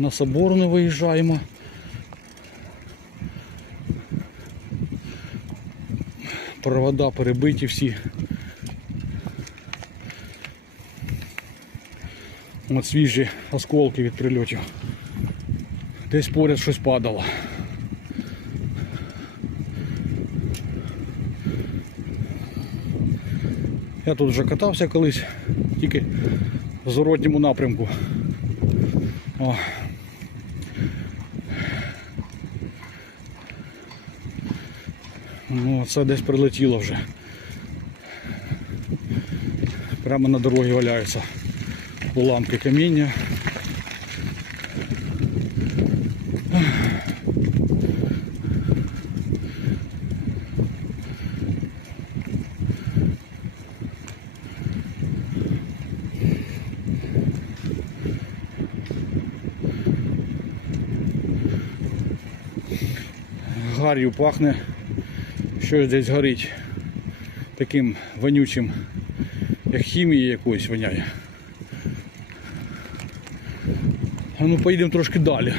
На Соборну виїжджаємо. Провода перебиті всі. От свіжі осколки від прильотів. Десь поряд щось падало. Я тут вже катався колись, тільки в зворотньому напрямку. О. Ну, це десь прилетіло вже. Прямо на дорогі валяються уламки каміння. Гар'ю пахне, щось десь горить таким вонючим, як хімії якоїсь воняє. А ну поїдемо трошки далі.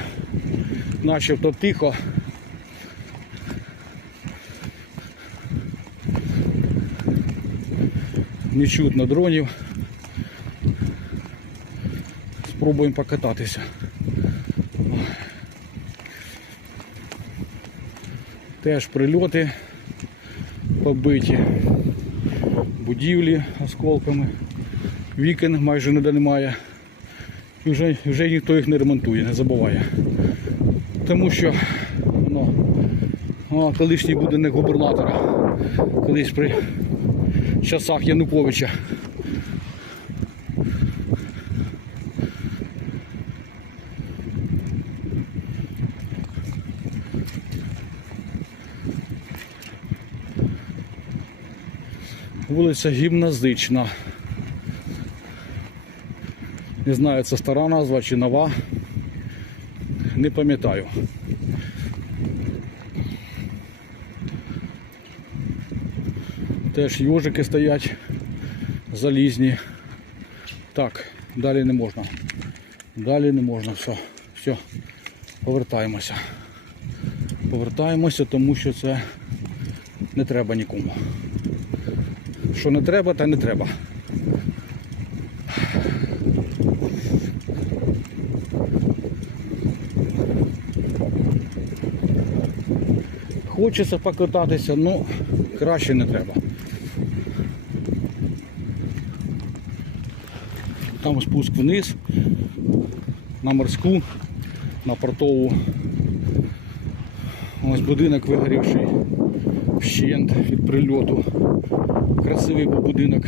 Начебто тихо. Не чутно дронів. Спробуємо покататися. Теж прильоти побиті, будівлі осколками, вікон майже ніде немає. І вже, вже ніхто їх не ремонтує, не забуває. Тому що ну, колишній не губернатора, колись при часах Януковича. Вулиця Гімназична. Не знаю, це стара назва чи нова. Не пам'ятаю. Теж йожики стоять залізні. Так, далі не можна. Далі не можна. Все, все. Повертаємося. Повертаємося, тому що це не треба нікому. Що не треба, та не треба. Хочеться покататися, ну краще не треба. Там спуск вниз, на морську, на портову. Ось будинок вигорівший вщент від прильоту. Красивий був будинок.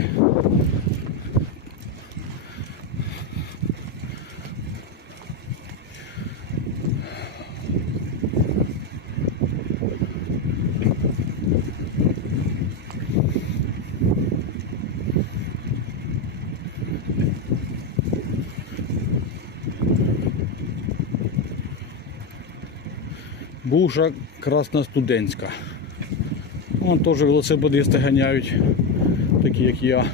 Буша Красна Студентська. Вон теж велосипедисти ганяють, такі як я.